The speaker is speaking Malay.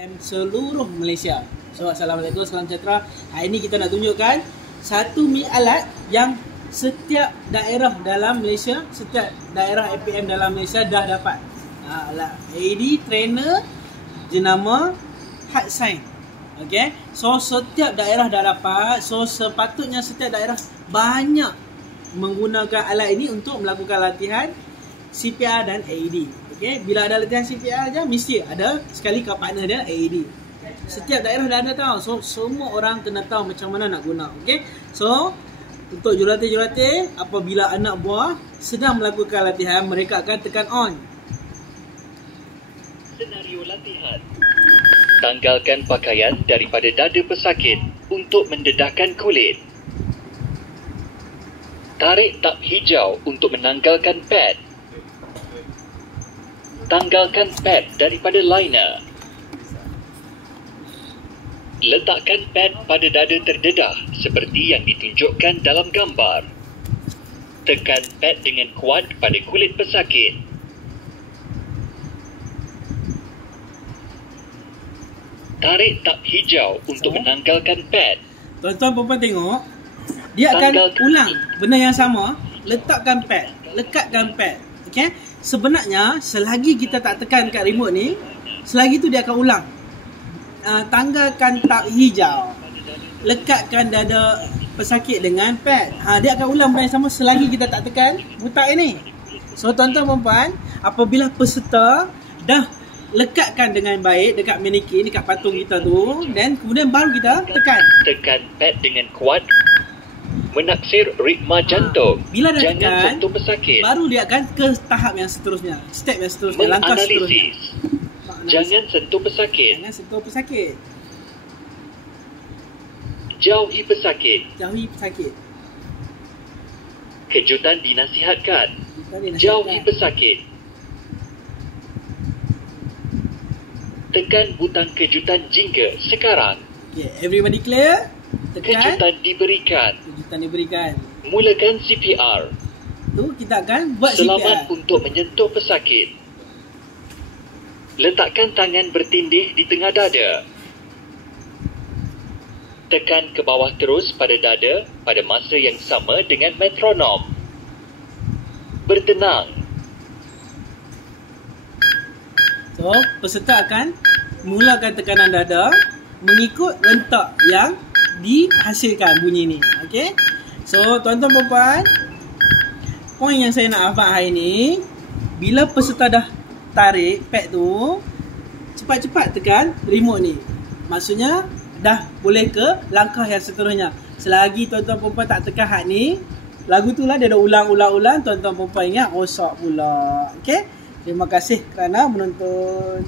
Seluruh Malaysia. So, Assalamualaikum, salam sejahtera. Hari ini kita nak tunjukkan satu alat yang setiap daerah dalam Malaysia, setiap daerah APM dalam Malaysia dah dapat. Alat AED trainer jenama HeartSign. Okay, so setiap daerah dah dapat. So sepatutnya setiap daerah banyak menggunakan alat ini untuk melakukan latihan CPR dan AED. Okay, bila ada latihan CPR je mesti ada sekali kat partner dia AED. Setiap daerah dah ada tahu. So semua orang kena tahu macam mana nak guna. Okay, so untuk jurulatih-jurulatih, apabila anak buah sedang melakukan latihan, mereka akan tekan on. Senario latihan. Tanggalkan pakaian daripada dada pesakit untuk mendedahkan kulit. Tarik tab hijau untuk menanggalkan pad. Tanggalkan pad daripada liner. Letakkan pad pada dada terdedah seperti yang ditunjukkan dalam gambar. Tekan pad dengan kuat pada kulit pesakit. Tarik tab hijau untuk menanggalkan pad. Tuan-tuan perempuan tengok, dia akan ulang benda yang sama. Letakkan pad, lekatkan pad. Okay? Sebenarnya selagi kita tak tekan kat remote ni, selagi tu dia akan ulang. Tanggalkan tab hijau, lekatkan dada pesakit dengan pad. Dia akan ulang benda yang sama selagi kita tak tekan butak ini. So tuan-tuan perempuan, apabila peserta dah lekatkan dengan baik dekat mannequin, dekat patung kita tu, dan kemudian baru kita tekan. Tekan pad dengan kuat. Menaksir ritma jantung. Bila dah Jangan tekan, sentuh pesakit. baru dia akan ke tahap yang seterusnya, step yang seterusnya, langkah seterusnya. Jangan sentuh pesakit. Jangan sentuh pesakit. Jauhi pesakit. Jauhi pesakit. Kejutan dinasihatkan. Kita dinasihatkan. Jauhi pesakit. Tekan butang kejutan jingga sekarang. Okay, everybody clear? Tekan. Kejutan diberikan. Kejutan diberikan. Mulakan CPR. Tu kita akan buat Selamat CPR. untuk menyentuh pesakit. Letakkan tangan bertindih di tengah dada. Tekan ke bawah terus pada dada pada masa yang sama dengan metronom. Bertenang. So, peserta akan mulakan tekanan dada mengikut rentak yang dihasilkan bunyi ni. Okay? So, tuan-tuan perempuan, poin yang saya nak hafal hari ni, bila peserta dah tarik pad tu, cepat-cepat tekan remote ni. Maksudnya, dah boleh ke langkah yang seterusnya. Selagi tuan-tuan perempuan tak tekan had ni, lagu tu lah dia dah ulang-ulang-ulang, tuan-tuan perempuan ingat rosak pula. Okay? Terima kasih kerana menonton.